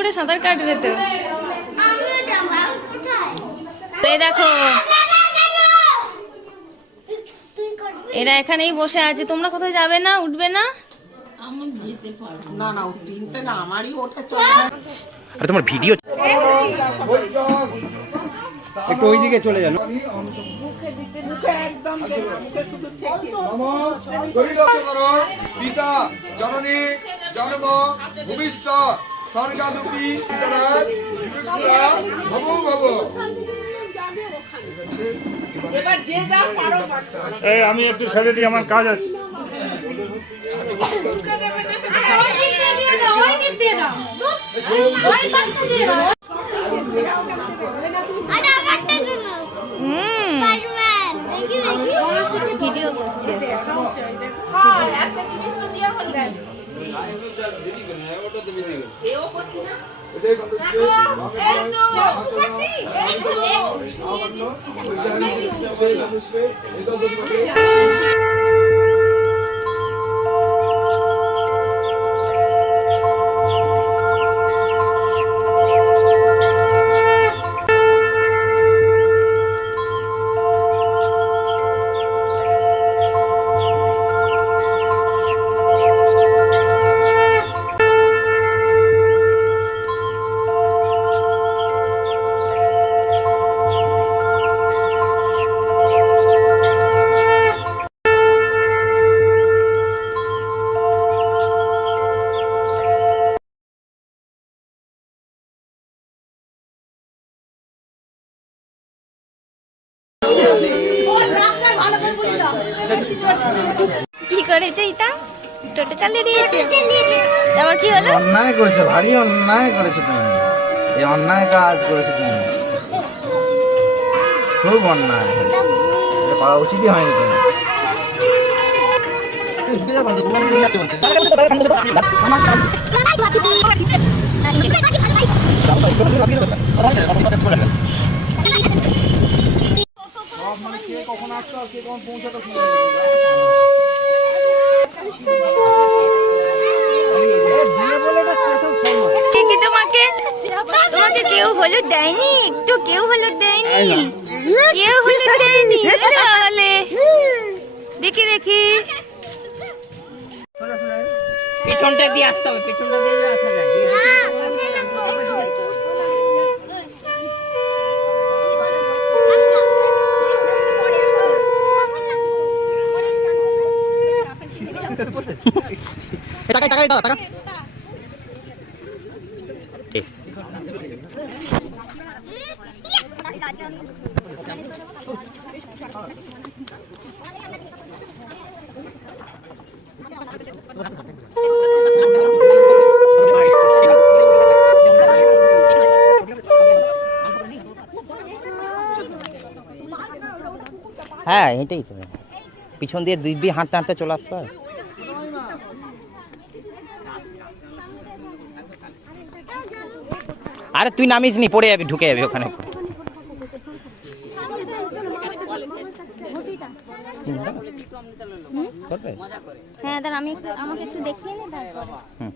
পুকুরে সাঁতার কাটবে তো। কোথায় এই দেখো। তুই- তুই করবি এরা এখানেই বসে আছে। তোমরা কোথাও যাবে না? উঠবে না? না না ও আমারই ওটা তো আরে তোমার ভিডিও একটু ওইদিকে চলে যান। পিতা জননী জন্ম ভবিষ্যৎ স্বর্গাদুপি সীতারাম ভব এই আমি একটু ছেড়ে দিই আমার কাজ আছে। এটা কি করেছে এটা টোটো চালিয়ে দিয়েছে। আবার কি হলো? অন্যায় করেছ ভারী অন্যায় করেছ তুমি এই অন্যায় কাজ করেছ তুমি খুব অন্যায়। করা উচিতই হয়নি তুমি কে কি হলুদ দেয়নি? একটু কেউ হলুদ দেয়নি? কেউ হলুদ দেয়নি? তাহলে দেখি দেখি। পেছনটা দিয়ে আসতে হবে পেছনটা দিয়ে আসা যায়। টাকা টাকা দাও টাকা। হ্যাঁ এটাই তো। পিছন দিয়ে দুই দিয়ে হাঁটতে হাঁটতে চলে আসতে হয়। আরে তুই নামিস নি, পড়ে যাবি, ঢুকে যাবি ওখানে। করবে? হ্যাঁ দাঁড়া আমি একটু আমাকে একটু দেখিয়ে নে তারপরে। হুম।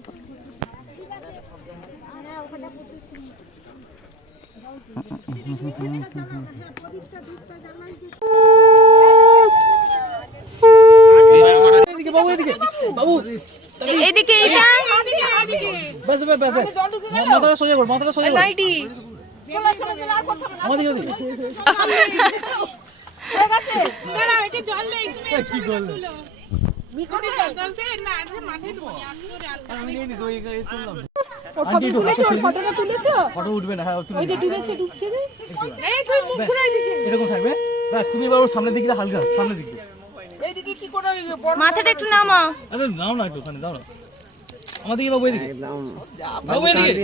এ- এদিকে। এটা বাস বাস বাস বাস। মাথাটা সোজা কর মাথাটা সোজা কর। আমাদের ওদিকে আন্টি একটু হাতে ছেড়ে দিন। ফটো উঠবে না হ্যাঁ এরকম থাকবে? ব্যাস তুমি এবার ওর সামনের দিকে হালকা সামনের দিকে। মাথাটা একটু আরে নাও না একটু ওখানে দাও না আমাদের বাবু এদিকে। বাবু এদিকে।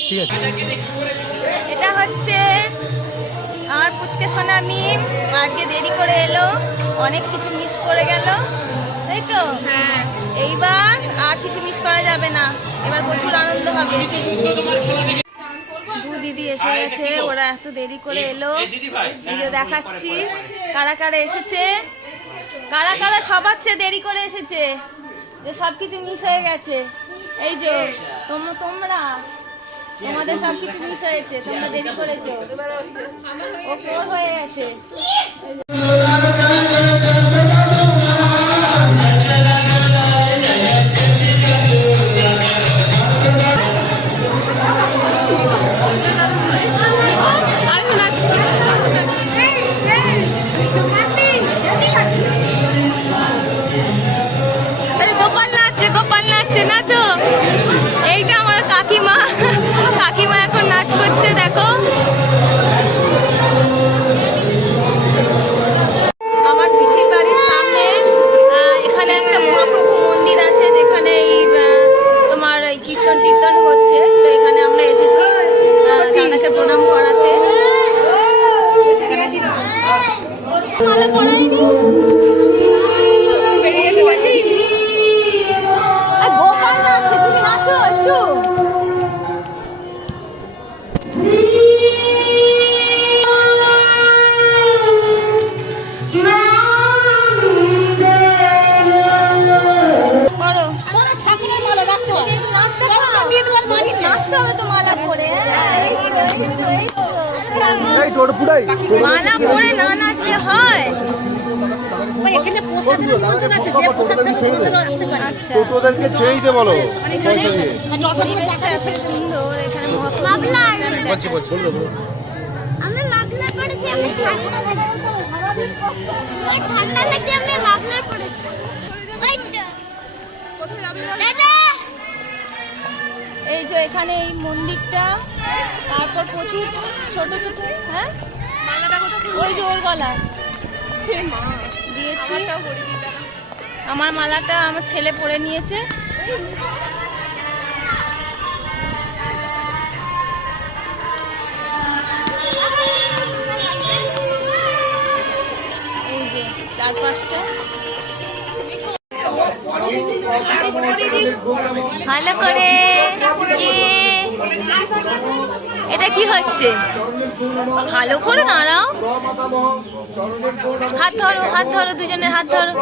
ঠিক আছে। আমার শোনা মিম আজকে দেরি করে এলো অনেক কিছু মিস করে গেল তাই তো? হ্যাঁ। এইবার আর কিছু মিস করা যাবে না। এবার প্রচুর আনন্দ হবে। দু দিদি এসে গেছে ওরা এত দেরি করে এলো। ভিডিও দেখাচ্ছি কারা কারা এসেছে? কারা কারা সবার চেয়ে দেরি করে এসেছে? যে সব কিছু মিস হয়ে গেছে। এই যে তোমরা তোমরা? তোমাদের সবকিছু মিস হয়েছে তোমরা দেরি করেছ। ফোর হয়ে গেছে। এই তো। মালা পরে না নাচলে হয়? আচ্ছা। তোদেরকে ছেড়ে দিতে বলো পরিবেশটা এত সুন্দর এখানে মহাপ্রভু মাফলার। দেখো। আমি মাফলার পড়েছি আমি ঠান্ডা লাগছে ওই ঠান্ডা লাগছে আমি মাফলার পড়েছি। দাদা! এই যে এখানে এই মন্দিরটা তারপর প্রচুর ছোট ছোট হ্যাঁ? ওই যে ওর গলায় দিয়েছি। আমার মালাটা আমার ছেলে পরে নিয়েছে। এই যে চার পাঁচটা ভালো করে। এটা কি হচ্ছে? ভালো করে দাঁড়াও। হাত ধরো হাত ধরো দুজনে হাত ধরো।